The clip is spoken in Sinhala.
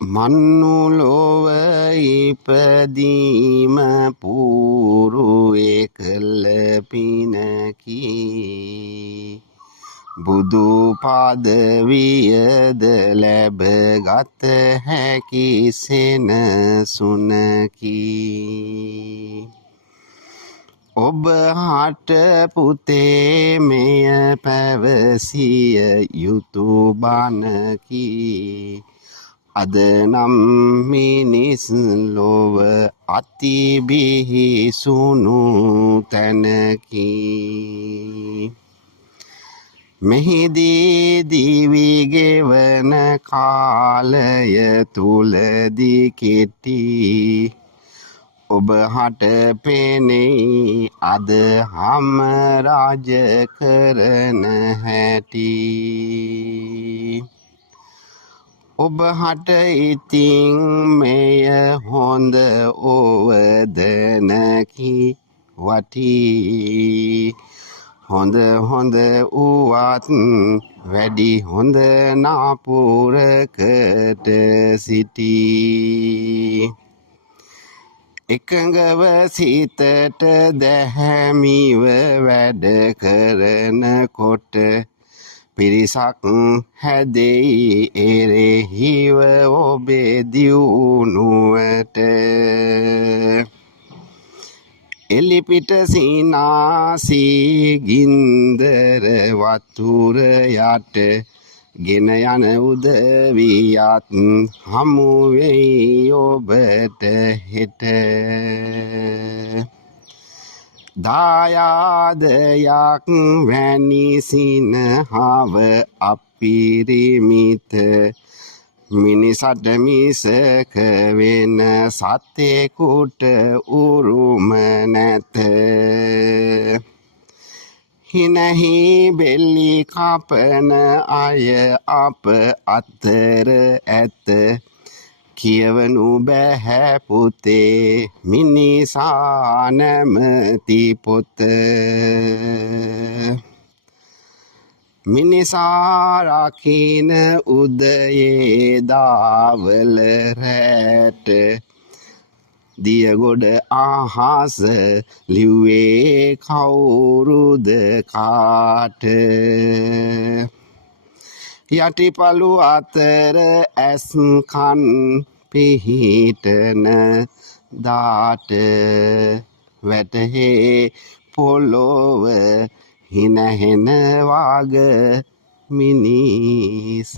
මන්නුලොව ඉපදීම පූරුවේ කළ පිනකි බුදු පදවියද ලැබගත හැකි සෙනසුනකි ඔබ හට පුතේ මෙය පැවසිය යුතු බණකි අද නම් මිනිස් ලොව අති බිහිසුණු තැනකි මෙහිදී දිවි ගෙවන කාලය තුලදී කෙටි ඔබ හට පෙනෙයි අද හම රාජ කරන හැටි ඔබ හට ඉතින් මෙය හොඳ ඕවදනකි වටි හොඳ වුවත් වැඩි හොඳ නාපුරකට සිටි එකඟව සිතට දැහැමිව වැඩ කරනකොට පිරිසක් හැදෙයි එරෙහිව ඔබේ දියුණුවට එලිපිට සිනාසී ගින්දර වතුර යට ගෙන යන උදවියත් හමු වෙයි ඔබට හෙට දායාදයක් වැනි සිනහව අපිරිමිත මිනිසට මිසක වෙන සතෙකුට උරුම නැත හිනහි බෙල්ලි කපන අය අප අතර ඇත කියවනු බැහැ පුතේ මිනිසා නැමැති පොත මිනිසා රකින උදයේ දාවල රැට දියගොඩ අහස ලිව්වේ කවුරුද කාට යටිපළු අතර ඇස් කන් පිහිටන දාට වැටහේ පොළොව හිනහෙන වග මිනිසාට